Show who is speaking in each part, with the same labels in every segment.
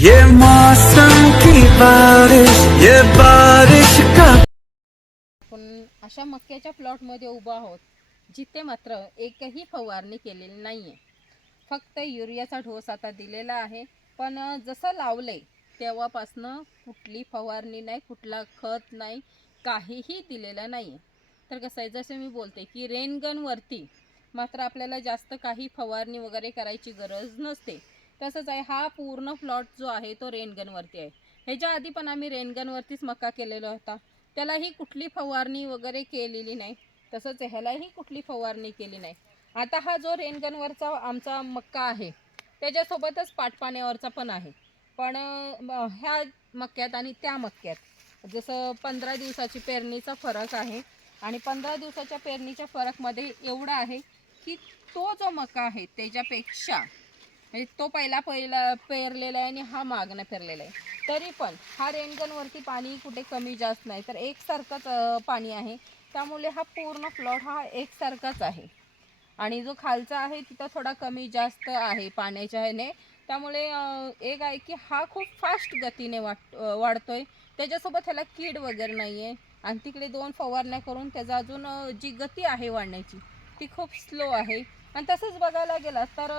Speaker 1: ये मौसम की बारिश ये बारिश का
Speaker 2: आपण अशा मक्याच्या प्लॉटमध्ये उभा आहोत जिथे मात्र एकही फवारणी केलेली नाही आहे फक्त युरियाचा ढोस आता दिलेला आहे पण जसं लावलंय तेव्हापासनं कुठली फवारणी नाही कुठला खत नाही काहीही दिलेलं नाही तर कसं आहे जसं मी बोलते की रेनगनवरती मात्र आपल्याला जास्त काही फवारणी वगैरे करायची गरज नसते. तसंच आहे हा पूर्ण प्लॉट जो आहे तो रेनगनवरती आहे. ह्याच्या आधी पण आम्ही रेनगनवरतीच मका केलेला होता. त्यालाही कुठली फवारणी वगैरे केलेली नाही. तसंच ह्यालाही कुठली फवारणी केली नाही. आता हा जो रेनगनवरचा आमचा मक्का आहे त्याच्यासोबतच पाटपाण्यावरचा पण आहे. पण म- ह्या मक्यात आणि त्या मक्यात जसं पंधरा दिवसाची पेरणीचा फरक आहे आणि पंधरा दिवसाच्या पेरणीच्या फरकमध्ये एवढा आहे की तो जो मका आहे त्याच्यापेक्षा म्हणजे तो पहिला पहिला पेरलेला आहे आणि हा मागणं पेरलेला आहे. तरी पण हा रेनगनवरती पाणी कुठे कमी जास्त नाही तर एकसारखंच पाणी आहे. त्यामुळे हा पूर्ण प्लॉट हा एकसारखाच आहे. आणि जो खालचा आहे तिथं थोडा कमी जास्त आहे पाण्याच्या ह्याने. त्यामुळे एक आहे की हा खूप फास्ट गतीने वाट वाढतो वाढतोय. त्याच्यासोबत ह्याला कीड वगैरे नाही आहे आणि तिकडे दोन फवारण्या करून त्याचा अजून जी गती आहे वाढण्याची ती खूप स्लो आहे. आणि तसंच बघायला गेला तर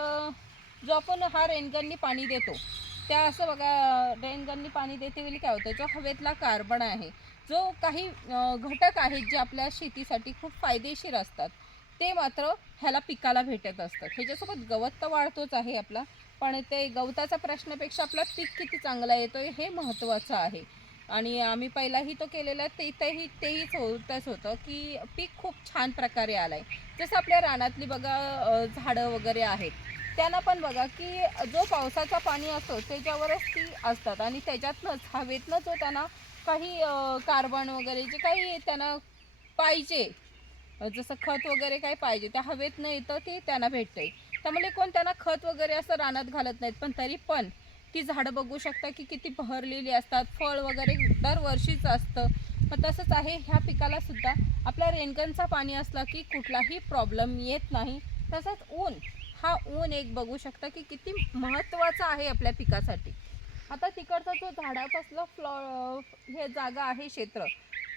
Speaker 2: जो आपण हा रेनगननी पाणी देतो त्या असं बघा रेनगननी पाणी देते वेळी काय होतं? जो हवेतला कार्बन आहे. जो काही घटक आहेत जे आपल्या शेतीसाठी खूप फायदेशीर असतात ते मात्र ह्याला पिकाला भेटत असतात. ह्याच्यासोबत गवत तर वाढतोच आहे आपला पण ते गवताचा प्रश्नापेक्षा आपला पीक किती चांगला येतोय हे महत्त्वाचं आहे. आणि आम्ही पहिलाही तो केलेला ते तेही तेहीच होतच होतं की पीक खूप छान प्रकारे आलं आहे जसं आपल्या रानातली बघा झाडं वगैरे आहेत त्यांना पण बघा की जो पावसाचा पाणी असतो त्याच्यावरच ती असतात आणि त्याच्यातनंच हवेतनं जो हो त्यांना काही कार्बन वगैरे जे काही त्यांना पाहिजे जसं खत वगैरे काही पाहिजे त्या हवेतनं येतं ते त्यांना भेटतंय. त्यामुळे कोण त्यांना खत वगैरे असं रानात घालत नाहीत पण तरी पण ती झाडं बघू शकता की किती बहरलेली असतात. फळ वगैरे दरवर्षीच असतं. पण तसंच आहे ह्या पिकाला सुद्धा आपल्या रेनगनचा पाणी असला की कुठलाही प्रॉब्लेम येत नाही. तसंच ऊन हा ऊन एक बघू शकता की किती महत्त्वाचा आहे आपल्या पिकासाठी. आता तिकडचा जो झाडापासला फ्लॉ हे जागा आहे क्षेत्र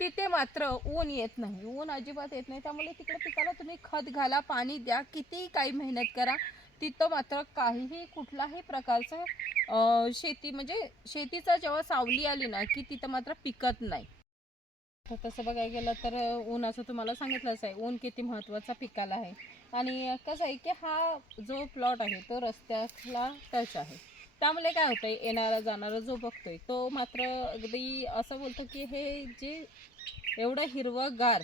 Speaker 2: तिथे मात्र ऊन येत नाही. ऊन अजिबात येत नाही. त्यामुळे तिकडे पिकाला तुम्ही खत घाला पाणी द्या कितीही काही मेहनत करा. तिथं मात्र काहीही कुठलाही प्रकारचं शेती म्हणजे शेतीचा जेव्हा सावली आली ना की तिथं मात्र पिकत नाही. तर तसं बघायला गेलं तर ऊनाचं तुम्हाला सांगितलंच आहे ऊन किती महत्त्वाचा पिकाला आहे. आणि कसं आहे की हा जो प्लॉट आहे तो रस्त्याला टच आहे. त्यामुळे काय होतंय येणारा जाणारा जो बघतोय तो मात्र अगदी असं बोलतो की हे जे एवढं हिरवंगार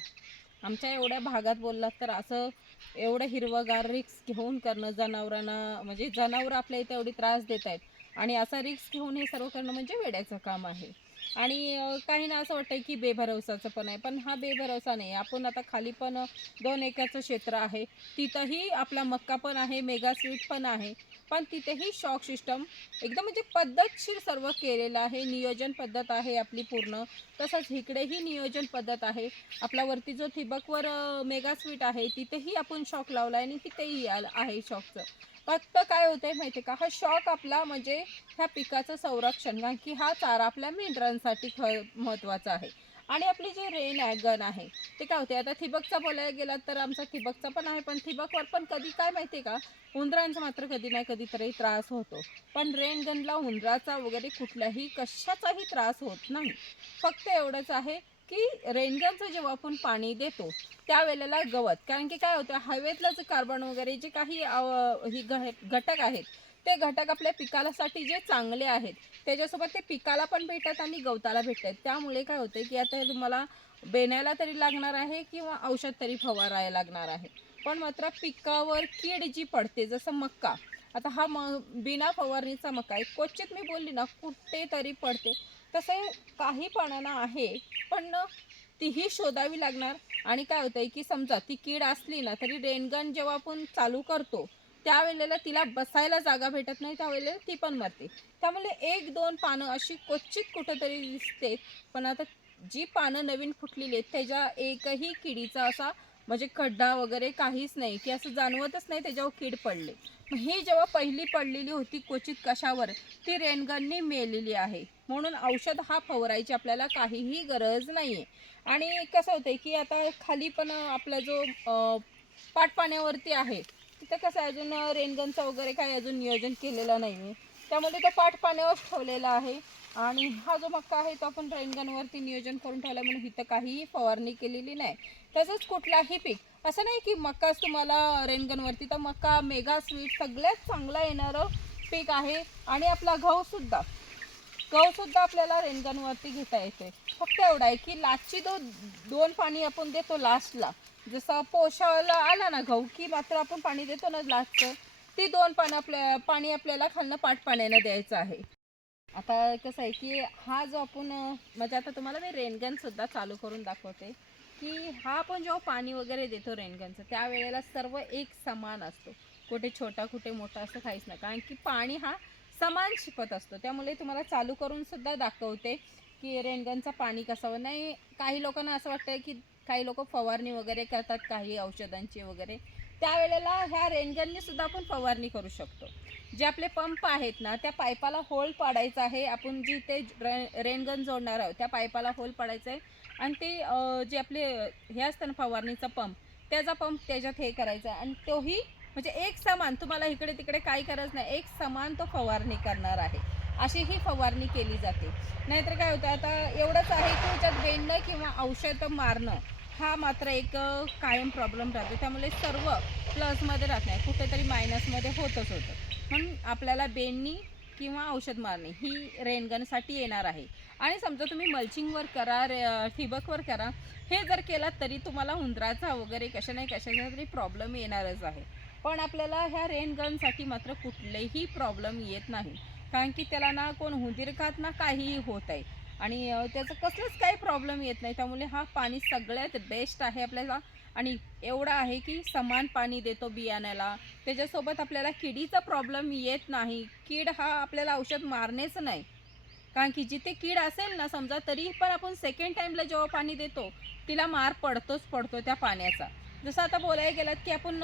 Speaker 2: आमच्या एवढ्या भागात बोललात तर असं एवढं हिरवंगार रिक्स घेऊन करणं जनावरांना म्हणजे जनावरं आपल्या इथे एवढी त्रास देत आहेत आणि असा रिक्स घेऊन हे सर्व करणं म्हणजे वेड्याचं काम आहे. आणि काही ना असं वाटतंय की बेभरवसाचं पण आहे. पण हा बेभरवसा नाही. आपण आता खाली पण दोन एकाचं क्षेत्र आहे. तिथंही आपला मक्का पण आहे मेगा स्वीट पण आहे. पण तिथेही शॉक सिस्टम एकदम म्हणजे पद्धतशीर सर्व केलेलं आहे. नियोजन पद्धत आहे आपली पूर्ण. तसंच इकडेही नियोजन पद्धत आहे. आपला वरती जो थिबकवर मेगा स्वीट आहे तिथेही आपण शॉक लावला आहे आणि तिथेही आहे शॉकचं. फक्त काय होतंय माहिती आहे का? हा शॉक आपला म्हणजे ह्या पिकाचं संरक्षण कारण की हा चारा आपल्या मेंढरांसाठी ख महत्त्वाचा आहे. आणि आपली जी रेन आहे गन आहे ते काय होते आता ठिबकचा बोलायला गेला तर आमचा ठिबकचा पण आहे पण ठिबकवर पण कधी काय माहिती आहे का? उंदरांचा मात्र कधी नाही कधीतरी त्रास होतो. पण रेन गनला उंदराचा वगैरे कुठल्याही कशाचाही त्रास होत नाही. फक्त एवढंच आहे की रेनगनचं जेव्हा आपण पाणी देतो त्यावेळेला गवत. कारण की काय होतं हवेतलं जे कार्बन वगैरे जे काही ही घ- घटक आहेत ते घटक आपल्या पिकालासाठी जे चांगले आहेत त्याच्यासोबत ते पिकाला पण भेटतात आणि गवताला भेटतात. त्यामुळे काय होतं की आता तुम्हाला बेण्याला तरी लागणार आहे किंवा औषध तरी फवारायला लागणार आहे. पण मात्र पिकावर कीड जी पडते जसं मक्का. आता हा म बिना फवारणीचा मका आहे. क्वचित मी बोलली ना कुठे तरी पडते. तसे काही पाण्यानं आहे पण तीही शोधावी लागणार. आणि काय होतंय की समजा ती कीड असली ना तरी रेनगन जेव्हा आपण चालू करतो त्यावेळेला तिला बसायला जागा भेटत नाही त्यावेळेला ती पण मरते. त्यामुळे एक दोन पानं अशी क्वचित कुठंतरी दिसते पण आता जी पानं नवीन फुटलेली आहेत त्याच्या एकही किडीचा असा म्हणजे खड्डा वगैरे काहीच नाही की असं जाणवतच नाही त्याच्यावर कीड पडले. मग ही जेव्हा पहिली पडलेली होती क्वचित कशावर ती रेनगननी मेलेली आहे. म्हणून औषध हा फवारायची आपल्याला काहीही गरज नाही आहे आणि कसं होतं की आता खाली पण आपला जो पाटपाण्यावरती आहे तिथं कसं आहे, अजून रेनगनचं वगैरे काही अजून नियोजन केलेलं नाही आहे त्यामुळे तो पाटपाण्यावर ठेवलेला आहे. आणि हा जो मक्का आहे तो आपण रेंगणवरती नियोजन करून ठेवला म्हणून इथं काहीही फवारणी केलेली नाही. तसंच कुठलाही पीक असं नाही की मक्काच तुम्हाला रेनगनवरती तर मक्का मेगा स्वीट सगळ्यात चांगला येणारं पीक आहे. आणि आपला गहूसुद्धा गहूसुद्धा आपल्याला रेनगनवरती घेता येते फक्त एवढं आहे की लास्टची दो दोन पाणी आपण देतो लास्टला. जसं पोषाला आला ना गहू की मात्र आपण पाणी देतो ना लास्टचं ती दोन पानं आपल्या पाणी आपल्याला खालनं पाट पाण्यानं द्यायचं आहे. आता कसं आहे की हा जो आपण म्हणजे आता तुम्हाला मी रेनगनसुद्धा चालू करून दाखवते की हा आपण जेव्हा पाणी वगैरे देतो रेनगनचं त्यावेळेला सर्व एक समान असतो. कुठे छोटा कुठे मोठा असं काहीच नाही. कारण की पाणी हा समान शिपत असतो. त्यामुळे तुम्हाला चालू करूनसुद्धा दाखवते की रेनगनचं पाणी कसं नाही काही लोकांना असं वाटतं की काही लोक फवारणी वगैरे करतात काही औषधांची वगैरे. त्यावेळेला ह्या रेनगनने सुद्धा आपण फवारणी करू शकतो. जे आपले पंप आहेत ना त्या पाईपाला होल पाडायचा आहे. आपण जी ते रे- रेनगन जोडणार आहोत त्या पाईपाला होल पाडायचं आहे. आणि ते जे आपले हे असतं ना फवारणीचा पंप त्याचा पंप त्याच्यात हे करायचा आहे. आणि तोही म्हणजे एक समान तुम्हाला इकडे तिकडे काही गरज नाही एक समान तो फवारणी करणार आहे. अशी ही फवारणी केली जाते. नाहीतर काय होतं आता एवढंच आहे की त्याच्यात बेंडणं किंवा औषधं मारणं हा मात्र एक कायम प्रॉब्लेम राहतो. त्यामुळे सर्व प्लसमध्ये राहत नाही. कुठेतरी मायनसमध्ये होतच होतं. म्हणून आपल्याला बेंडणी किंवा औषध मारणे ही रेनगनसाठी येणार आहे. आणि समजा तुम्ही मल्चिंगवर करा रे ठिबकवर करा हे जर केलात तरी तुम्हाला उंदराचा वगैरे कशा नाही कशाचा तरी प्रॉब्लेम येणारच आहे. पण आपल्याला ह्या रेनगनसाठी मात्र कुठलेही प्रॉब्लेम येत नाही. कारण की त्याला ना कोण हुंदीर खात ना काहीही होत आहे. आणि त्याचं कसलंच काही प्रॉब्लेम येत नाही. त्यामुळे हा पाणी सगळ्यात बेस्ट आहे आपल्याला. आणि एवढा आहे की समान पाणी देतो बियाण्याला. त्याच्यासोबत आपल्याला किडीचा प्रॉब्लेम येत नाही. कीड हा आपल्याला औषध मारणेच नाही. कारण की जिथे कीड असेल ना समजा तरी पण आपण सेकंड टाईमला जेव्हा पाणी देतो तिला मार पडतोच पडतो त्या पाण्याचा. जसं आता बोलायला गेलात की आपण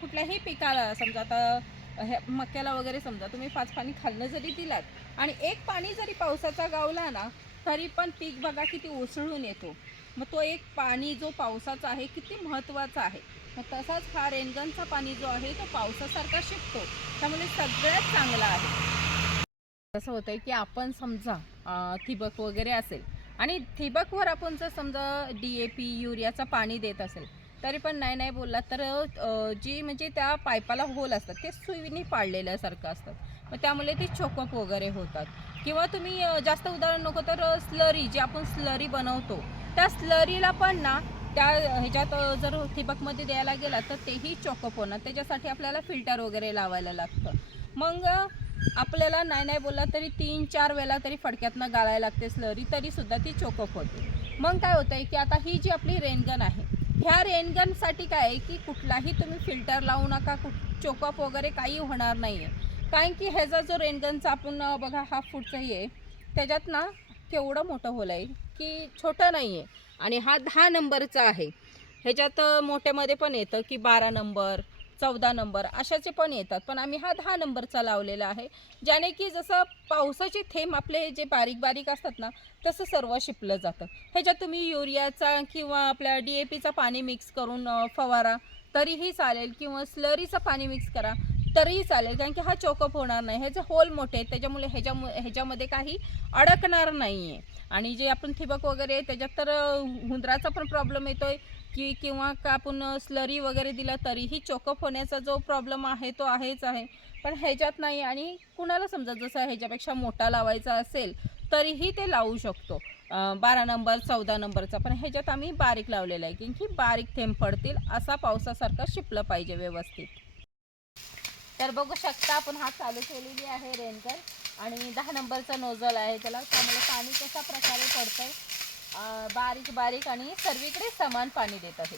Speaker 2: कुठल्याही पिकाला समजा आता हे मक्याला वगैरे समजा तुम्ही पाच पाणी खालनं जरी दिलात आणि एक पाणी जरी पावसाचा गावला ना तरी पण पीक बघा किती उसळून येतो. मग तो एक पाणी जो पावसाचा आहे किती महत्त्वाचा आहे. मग तसाच हा रेनगनचा पाणी जो आहे तो पावसासारखा शिकतो त्यामुळे सगळ्यात चांगला आहे. असं होतं की आपण समजा ठिबक वगैरे असेल आणि ठिबकवर आपण जर समजा डी ए पी युरियाचं पाणी देत असेल तरी पण नाही नाही बोलला तर जी म्हणजे त्या पाईपाला होल असतात ते सुईनी पाडलेल्यासारखं असतात. मग त्यामुळे ते चोकअप वगैरे होतात. किंवा तुम्ही जास्त उदाहरण नको तर स्लरी जी आपण स्लरी बनवतो त्या स्लरीला पण ना त्या ह्याच्यात जर ठिबकमध्ये द्यायला गेला तर तेही चॉकअप होणार त्याच्यासाठी आपल्याला फिल्टर वगैरे लावायला लागतं. मग आपल्याला नाही नाही बोलला तरी तीन चार वेळा तरी फडक्यातनं गाळायला लागते स्लरी तरीसुद्धा ती चोकअप होते मग काय होतं आहे की आता ही जी आपली रेनगन आहे ह्या रेनगनसाठी काय आहे की कुठलाही तुम्ही फिल्टर लावू नका कुठ चोकअप वगैरे काही होणार नाही आहे कारण की ह्याचा जो रेनगनचा आपण बघा हा फूटचाही आहे त्याच्यात ना केवढं मोठं होल आहे की छोटं नाही आहे. आणि हा दहा नंबरचा आहे. ह्याच्यात मोठ्यामध्ये पण येतं की बारा नंबर चौदा नंबर अशाचे पण येतात. पण आम्ही हा दहा नंबरचा लावलेला आहे ज्याने की जसं पावसाचे थेंब आपले जे बारीक बारीक असतात ना तसं सर्व शिपलं जातं. ह्याच्यात तुम्ही युरियाचा किंवा आपल्या डी ए पीचा पाणी मिक्स करून फवारा तरीही चालेल किंवा स्लरीचं पाणी मिक्स करा तरीही चालेल कारण की हा चोकअप होणार नाही. ह्याचे होल मोठे आहेत त्याच्यामुळे ह्याच्यामुळे ह्याच्यामध्ये काही अडकणार नाही आहे आणि जे आपण ठिबक वगैरे आहे, त्याच्यात तर हुंदराचा पण प्रॉब्लेम येतो आहे की किंवा का आपण स्लरी वगैरे दिला तरीही चोकअप होण्याचा जो प्रॉब्लेम आहे तो आहेच आहे. पण ह्याच्यात नाही. आणि कुणाला समजा जसं ह्याच्यापेक्षा मोठा लावायचा असेल तरीही ते लावू शकतो. बारा नंबर चौदा नंबरचा. पण ह्याच्यात आम्ही बारीक लावलेला आहे की की बारीक थेंब पडतील असा पावसासारखा शिपलं पाहिजे व्यवस्थित. तर बघू शकता आपण हा चालू केलेली आहे रेनकर आणि दहा नंबरचा नोझल आहे त्याला. त्यामुळे पाणी कशा प्रकारे पडतंय बारीक बारीक आणि सर्वीकडे समान पाणी देत आहे.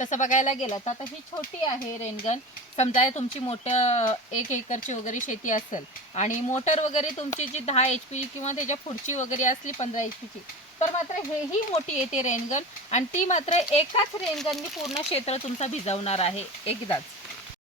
Speaker 2: तसं बघायला गेलं तर आता ही छोटी आहे रेनगन. समजा तुमची मोठं एक एकरची वगैरे शेती असेल आणि मोटर वगैरे तुमची जी दहा एच पी किंवा त्याच्या पुढची वगैरे असली पंधरा एच पीची तर मात्र हेही मोठी येते रेनगन आणि ती मात्र एकाच रेनगननी पूर्ण क्षेत्र तुमचा भिजवणार आहे एकदाच.